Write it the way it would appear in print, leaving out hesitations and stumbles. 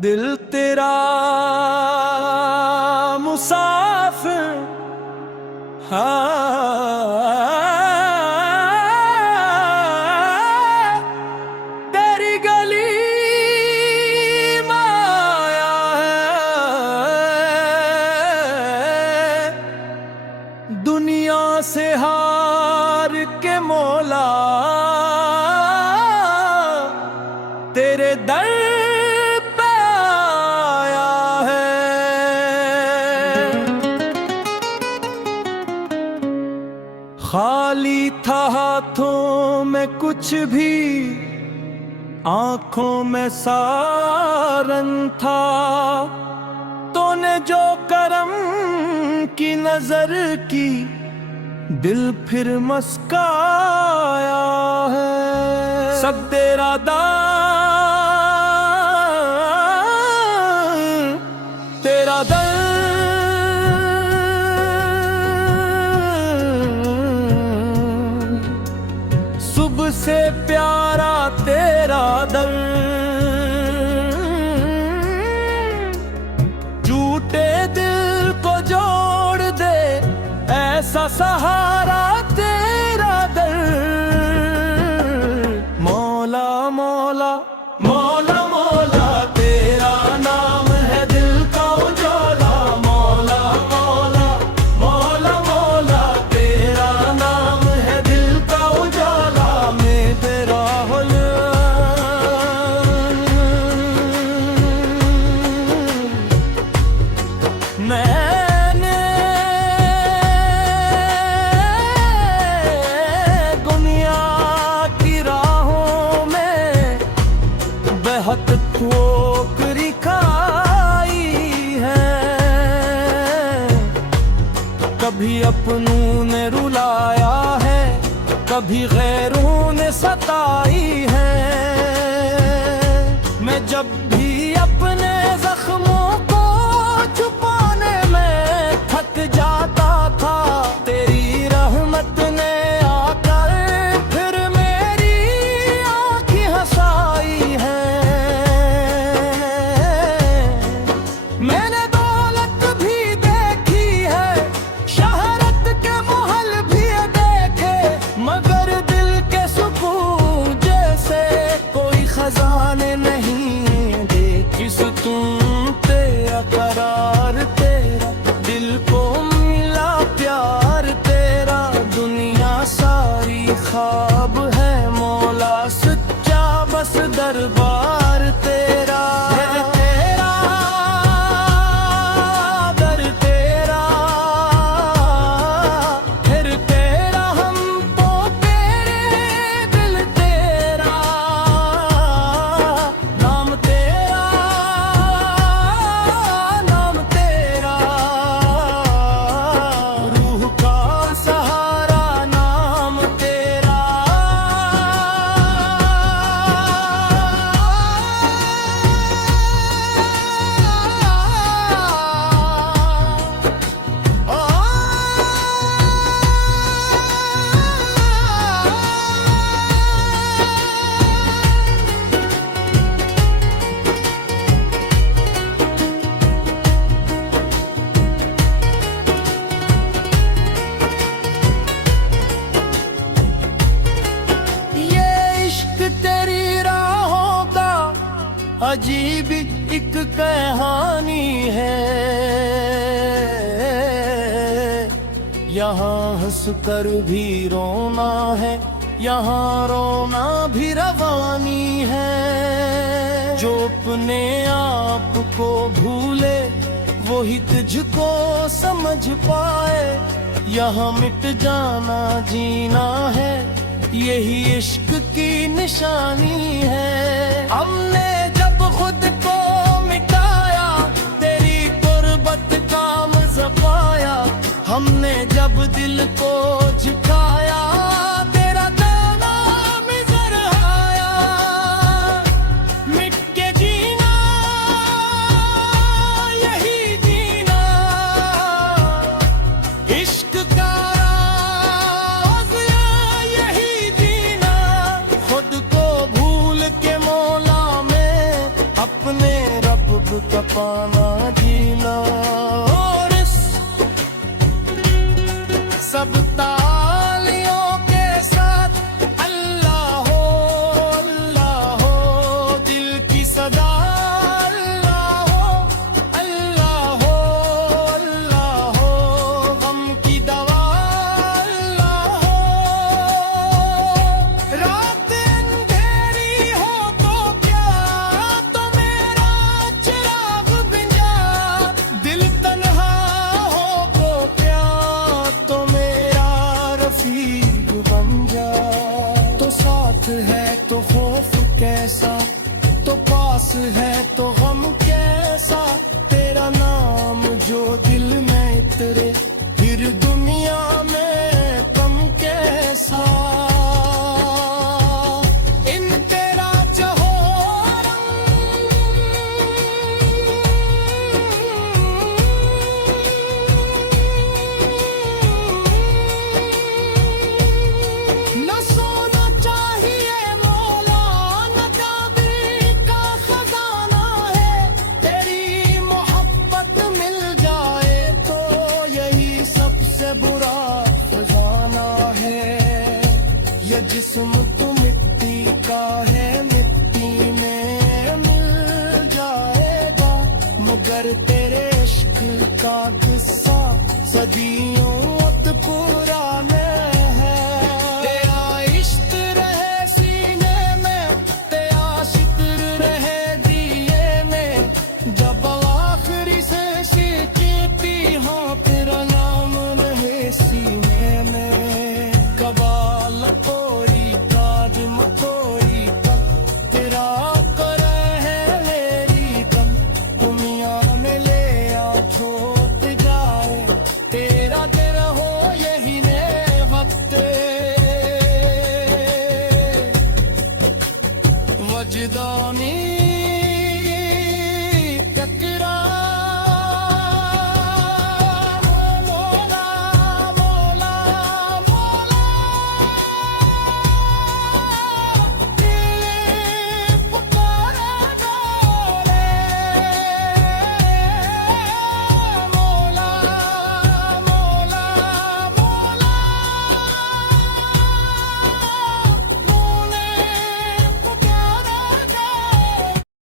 दिल तेरा मुसाफिर, तेरी गली में आया है, दुनिया से हार के मौला तेरे दर खाली था हाथों में कुछ भी, आंखों में सारन था, तूने जो करम की नजर की, दिल फिर मस्काया है। सब तेरा दान, तेरा दर, से प्यारा तेरा दर, झूठे दिल को जोड़ दे ऐसा सहारा तेरा दर। मौला मौला मौला मौला तेरा नाम है दिल का उजाला, मौला मौला मौला मौला तेरा नाम है दिल का उजाला। मैंने दुनिया की राहों में बेहद ठोकरी खाई है, कभी अपनों ने रुलाया है, कभी गैरों ने सताई है। मैं जब भी अपने जख्मों को छुपाने में थक जाता था, तेरी रहमत ने आकर फिर मेरी आँखें हंसाई है। मैंने दौलत भी देखी है, शहरत के महल भी देखे, मगर दिल के सुकून जैसे कोई खजाने नहीं देखी। सुकून तेरा करार तेरा, दिल को मिला प्यार तेरा, दुनिया सारी ख्वाब है मौला, सच्चा बस दरबार तेरा। अजीब एक कहानी है, यहाँ हंस कर भी रोना है, यहाँ रोना भी रवानी है। जो अपने आप को भूले वही तुझको समझ पाए, यहाँ मिट जाना जीना है, यही इश्क की निशानी है। हमने जब खुद को मिटाया, तेरी कुर्बत का मज़ा पाया, हमने जब दिल को झुकाया, तेरा दाना नज़र आया। मिट के जीना पाना जीना। और इस सब तालियों के साथ अल्लाह हो, दिल की सदा अल्लाह हो, अल्लाह हो, गम की दवा अल्लाह हो। रात अंधेरी हो तो क्या, तो मेरा चिराग बिंजा, दिल तन्हा हो तो क्या, तो मेरा रफीक बन जा। तो साथ है तो खौफ कैसा, तो पास है तो गम कैसा, तेरा नाम जो दिल में इतरे, फिर दुनिया में कम कैसा। इन तेरा जहो न सोना चाहिए मौला, न चांदी का खजाना है, तेरी मोहब्बत मिल जाए तो यही सबसे बुरा खजाना है। ये जिस्म तो मिट्टी का है, मिट्टी में मिल जाएगा, मगर तेरे इश्क का किस्सा सदियों